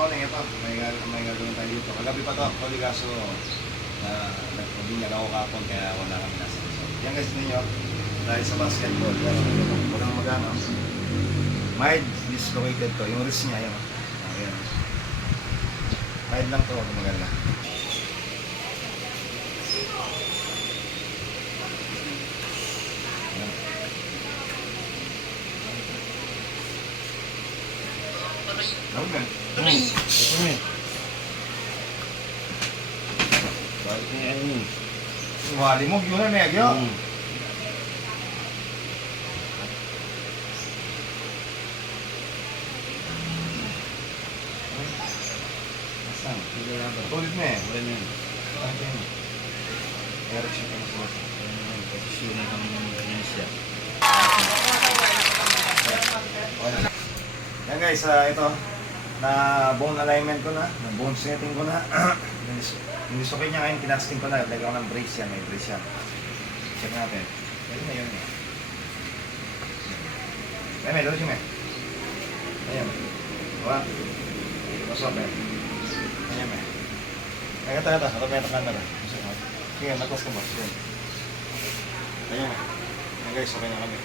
morning, ito. May gagawin tayo dito. Kagabi pa to actually, kaso nagpabinyan ako kapon kaya wala kami nasa resort. Yan guys ninyo, dahil sa basketball, walang magana. Mild dislocated to, yung wrist niya, yun. Ayan. Mild lang to, maganda. Huwag na. Balik na yan yun. Wali mo, yun na medyo. Asan? Hindi lang ba? Tulit na eh. Wala na yun. Eric siya kung sumas. Posisyon na kami ng ganyan siya. Yan guys, ito. Na bone alignment ko na. Na bone setting ko na. Yung gusto niya ngayon, kinasting ko na. Lagyan ko ng brace yan. May brace yan. Check natin. Pwede na yun eh. May doon siya may. Ayan. Diba? Masok eh. Ayan may. Ay, kata. Ito may camera. Sige, natas ka ba? Sige. Ayan may. Ayan guys, okay na kami.